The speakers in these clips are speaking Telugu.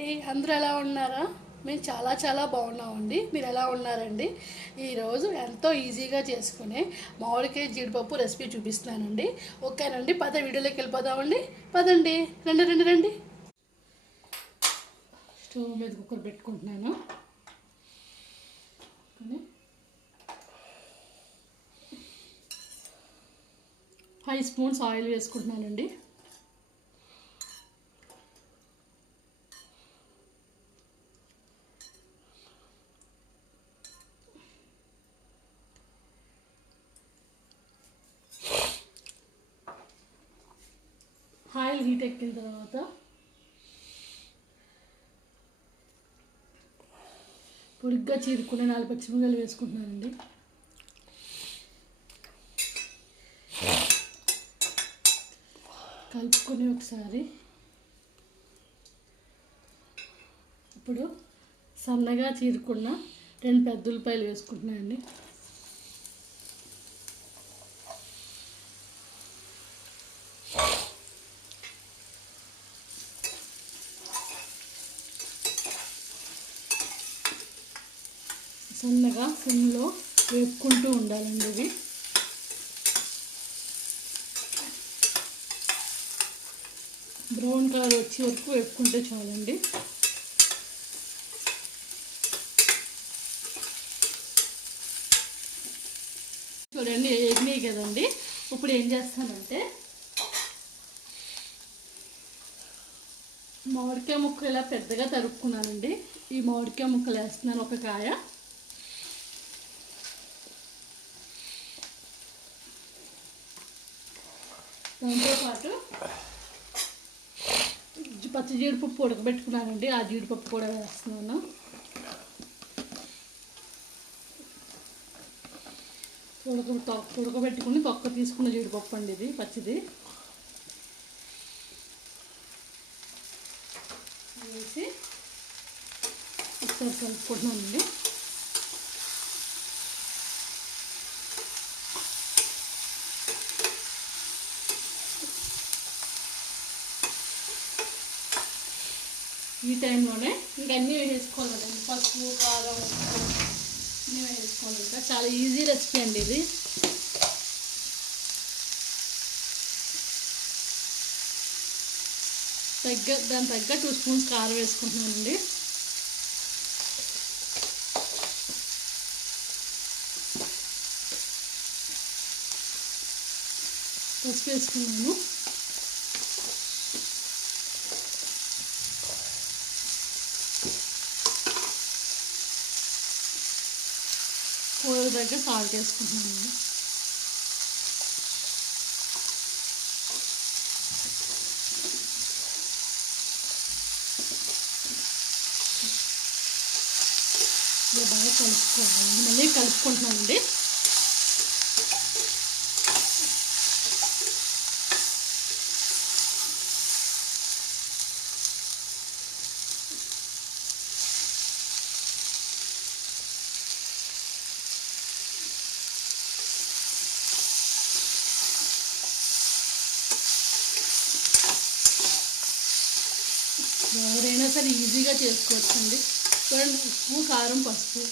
అండి, అందరూ ఎలా ఉన్నారా? మేము చాలా చాలా బాగున్నామండి. మీరు ఎలా ఉన్నారండి? ఈరోజు ఎంతో ఈజీగా చేసుకునే మామిడికాయ జీడిపప్పు రెసిపీ చూపిస్తున్నానండి. ఓకేనండి, వీడియోలోకి వెళ్ళిపోదామండి. పదండి, రండి రండి రండి. స్టవ్ మీద కుక్కర్ పెట్టుకుంటున్నాను. 5 స్పూన్స్ ఆయిల్ వేసుకుంటున్నానండి. ఆయిల్ హీట్ ఎక్కిన తర్వాత పొడిగ్గా చీరుకునే 4 పచ్చిమిరపకాయలు వేసుకుంటున్నానండి. కలుపుకొని ఒకసారి ఇప్పుడు సన్నగా చీరుకున్న 2 పెద్ద ఉల్లిపాయలు వేసుకుంటున్నానండి. సన్నగా సిమ్లో వేపుకుంటూ ఉండాలండి. ఇవి బ్రౌన్ కలర్ వచ్చే వరకు వేపుకుంటే చాలండి. చూడండి, ఎగినాయి కదండి. ఇప్పుడు ఏం చేస్తానంటే మామిడికాయ ముక్కలు ఇలా పెద్దగా తరుక్కున్నానండి. ఈ మామిడికాయ ముక్కలు వేస్తున్నాను, ఒక కాయ. దాంతోపాటు పచ్చి జీడిపప్పు ఉడకబెట్టుకున్నానండి, ఆ జీడిపప్పు కూడా వేస్తున్నాను. ఉడకబెట్టుకుని తొక్క తీసుకున్న జీడిపప్పు అండి ఇది, పచ్చిది. వేసి ఒకసారి కలుపుకుంటున్నానండి. ఈ టైంలోనే ఇంకన్నీ వేసుకోవాలి కదండి. పసుపు, కారం, అన్నీ వేసుకోవాలి. ఇంకా చాలా ఈజీ రెసిపీ అండి ఇది. దాని తగ్గ 2 స్పూన్స్ కారం వేసుకుంటున్నానండి. పసుపు వేసుకున్నాను. కూర దగ్గర సాల్ట్ వేసుకుంటున్నాను. ఇలా బాగా కలుపుకోవాలి. మళ్ళీ కలుపుకుంటున్నానండి. ఎవరైనా సరే ఈజీగా చేసుకోవచ్చండి. చూడండి, ఉప్పు, కారం, పసుపు,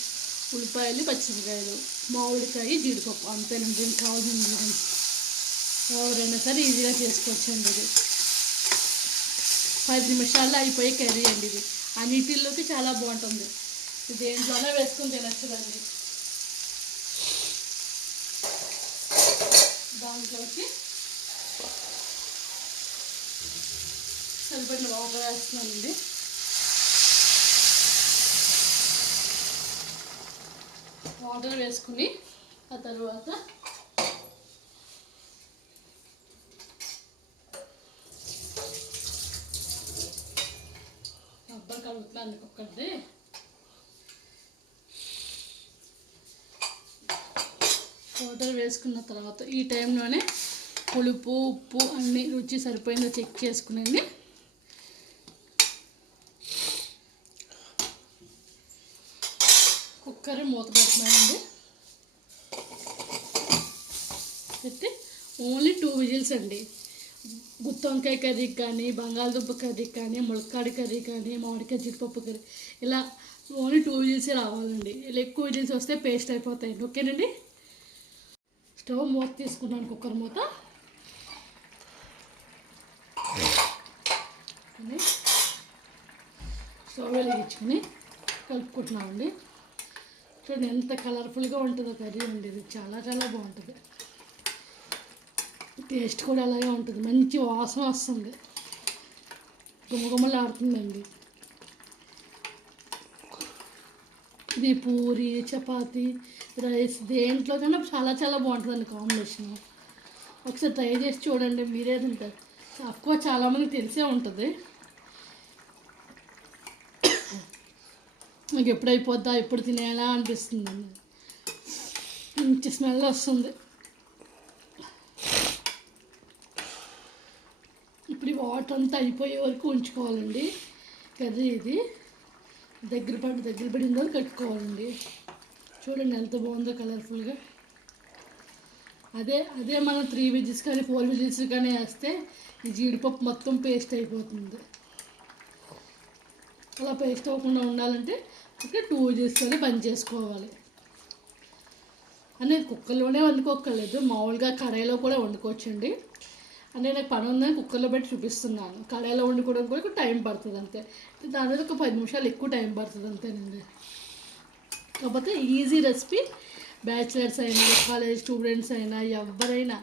ఉల్లిపాయలు, పచ్చిమిరకాయలు, మామిడికాయ, జీడిపప్పు, అంతేనండి. దీనికి కావాల్సింది ఎవరైనా సరే ఈజీగా చేసుకోవచ్చండి. ఇది 10 నిమిషాల్లో అయిపోయే కర్రీ అండి. ఇది అన్నిటిల్లోకి చాలా బాగుంటుంది. ఇది దేంట్లోనే వేసుకుని తినచ్చుదండి. దాంట్లోకి సరిపడిన వాటర్ వేస్తున్నానండి. వాటర్ వేసుకుని ఆ తర్వాత రబ్బర్ కలుగుతున్నాను ఒక్కటి. వాటర్ వేసుకున్న తర్వాత ఈ టైంలోనే పులుపు, ఉప్పు అన్నీ రుచి సరిపోయిందో చెక్ చేసుకునండి. కుక్కర్ మూత పెడుతున్నానండి. పెట్టి ఓన్లీ 2 విజిల్స్ అండి. గుత్తి వంకాయ కర్రీకి కానీ, బంగాళదుంప కర్రీకి కానీ, ములక్కాడ కర్రీ కానీ, మామిడికాయ జీడిపప్పు కర్రీ ఇలా ఓన్లీ 2 విజిల్సే రావాలండి. ఇలా ఎక్కువ విజిల్స్ వస్తే పేస్ట్ అయిపోతాయండి. ఓకేనండి. స్టవ్ మూత తీసుకున్నాను, కుక్కర్ మూత. స్టవ్ వెలిగించుకొని కలుపుకుంటున్నామండి. చూడండి ఎంత కలర్ఫుల్గా ఉంటుందో కర్రీ అండి. ఇది చాలా చాలా బాగుంటుంది. టేస్ట్ కూడా అలాగే ఉంటుంది. మంచి వాసన వస్తుంది, గుమగుమలాడుతుందండి. ఇది పూరి, చపాతి, రైస్ దేంట్లోకైనా చాలా చాలా బాగుంటుందండి కాంబినేషన్. ఒకసారి ట్రై చేసి చూడండి, మీరే తింటారు. తక్కువ చాలామందికి తెలిసే ఉంటుంది. నాకు ఎప్పుడు అయిపోద్దా, ఎప్పుడు తినేలా అనిపిస్తుందండి. మంచి స్మెల్ వస్తుంది. ఇప్పుడు ఈ వాటర్ అంతా అయిపోయే వరకు ఉంచుకోవాలండి. కర్రీ ఇది దగ్గర పడిన వరకు కట్టుకోవాలండి. చూడండి ఎంత బాగుందో కలర్ఫుల్గా. అదే మనం 3 విజిల్స్ కానీ 4 విజిల్స్ కానీ వేస్తే ఈ జీడిపప్పు మొత్తం పేస్ట్ అయిపోతుంది. అలా పేస్ట్ అవ్వకుండా ఉండాలంటే ఇంకా 2 విజిల్స్తోనే బంద్ చేసుకోవాలి. అనేది కుక్కర్లోనే వండుకోక్కర్లేదు, మామూలుగా కడాయిలో కూడా వండుకోవచ్చండి. అంటే నాకు పని ఉందని కుక్కర్లో పెట్టి చూపిస్తున్నాను. కడాయిలో వండుకోవడం కూడా టైం పడుతుంది అంతే. దాని మీద ఒక 10 నిమిషాలు ఎక్కువ టైం పడుతుంది అంతేనండి. కాకపోతే ఈజీ రెసిపీ. బ్యాచిలర్స్ అయినా, కాలేజ్ స్టూడెంట్స్ అయినా, ఎవరైనా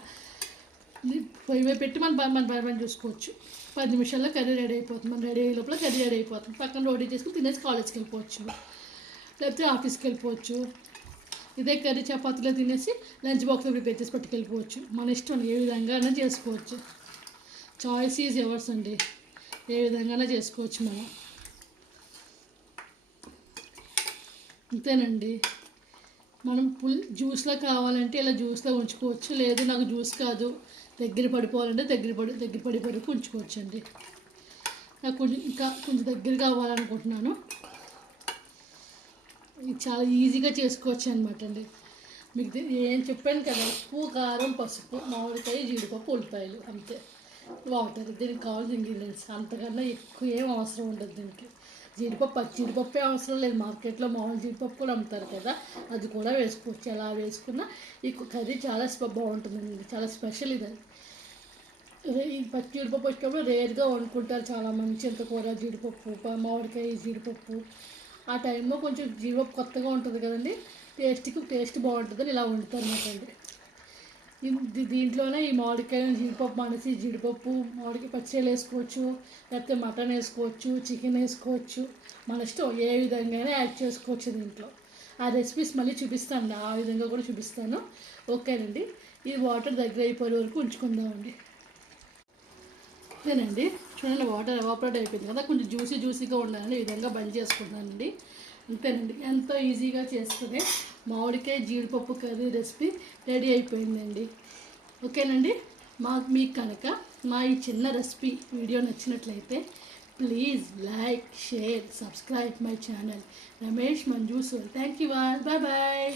పొయ్యి మీద పెట్టి మన పని చూసుకోవచ్చు. 10 నిమిషాల్లో కర్రీ రెడీ అయిపోతుంది. మనం రెడీ అయ్యే లోపల కర్రీ రెడీ అయిపోతుంది. పక్కన రెడీ చేసుకుని తినేసి కాలేజ్కి వెళ్ళిపోవచ్చు, లేకపోతే ఆఫీస్కి వెళ్ళిపోవచ్చు. ఇదే కర్రీ చపాతీలో తినేసి లంచ్ బాక్స్లో ప్రిపేర్ చేసి పట్టుకెళ్ళిపోవచ్చు. మన ఇష్టం, ఏ విధంగా చేసుకోవచ్చు. చాయిస్ ఈజ్ ఎవర్స్ అండి. ఏ విధంగా చేసుకోవచ్చు మనం. అంతేనండి. మనం జ్యూస్లో కావాలంటే ఇలా జ్యూస్లో ఉంచుకోవచ్చు. లేదు నాకు జ్యూస్ కాదు, దగ్గర పడిపోవాలంటే దగ్గర పడి వరకు ఉంచుకోవచ్చు అండి. నాకు కొంచెం దగ్గర కావాలనుకుంటున్నాను. ఇది చాలా ఈజీగా చేసుకోవచ్చు అనమాట అండి. మీకు ఏం చెప్పాను కదా, ఉప్పు, కారం, పసుపు, మామిడికాయ, జీడిపప్పు, ఉల్లిపాయలు, అంతే. వాటర్, దీనికి కావాల్సిన ఇంగ్రీడియంట్స్. అంతకన్నా ఎక్కువ ఏం అవసరం ఉండదు దీనికి. పచ్చి జీడిపప్పే అవసరం లేదు. మార్కెట్లో మామూలు జీడిపప్పు కూడా అమ్ముతారు కదా, అది కూడా వేసుకోవచ్చు. ఎలా వేసుకున్నా ఈ కర్రీ చాలా బాగుంటుందండి. చాలా స్పెషల్ ఇది. ఈ పచ్చి జీడిపప్పు వచ్చినప్పుడు రేర్గా వండుకుంటారు చాలామంది. చింతకూర, జీడిపప్పు, మామిడికాయ, జీడిపప్పు. ఆ టైంలో కొంచెం జీడిపప్పు కొత్తగా ఉంటుంది కదండి, టేస్ట్ బాగుంటుందని ఇలా వండుతారు అన్నమాట అండి. దీంట్లోనే ఈ మామిడికాయ, జీడిపప్పు అనేసి జీడిపప్పు, మామిడికాయ పచ్చళ్ళు వేసుకోవచ్చు, లేకపోతే మటన్ వేసుకోవచ్చు, చికెన్ వేసుకోవచ్చు. మన ఇష్టం, ఏ విధంగా యాడ్ చేసుకోవచ్చు దీంట్లో. ఆ రెసిపీస్ మళ్ళీ చూపిస్తాను, ఆ విధంగా కూడా చూపిస్తాను. ఓకేనండి. ఈ వాటర్ దగ్గర అయిపోయే వరకు ఉంచుకుందామండి. అంతేనండి. చూడండి, వాటర్ ఎవాపరేట్ అయిపోయింది కదా, కొంచెం జ్యూసీగా ఉండాలని ఈ విధంగా బంద్ చేసుకుంటానండి. అంతేనండి. ఎంతో ఈజీగా చేసుకునే మామిడికాయ జీడిపప్పు కర్రీ రెసిపీ రెడీ అయిపోయిందండి. ఓకేనండి. మీకు కనుక మా ఈ చిన్న రెసిపీ వీడియో నచ్చినట్లయితే please like, share, subscribe my channel Ramesh Manju soul. Thank you all. Bye bye.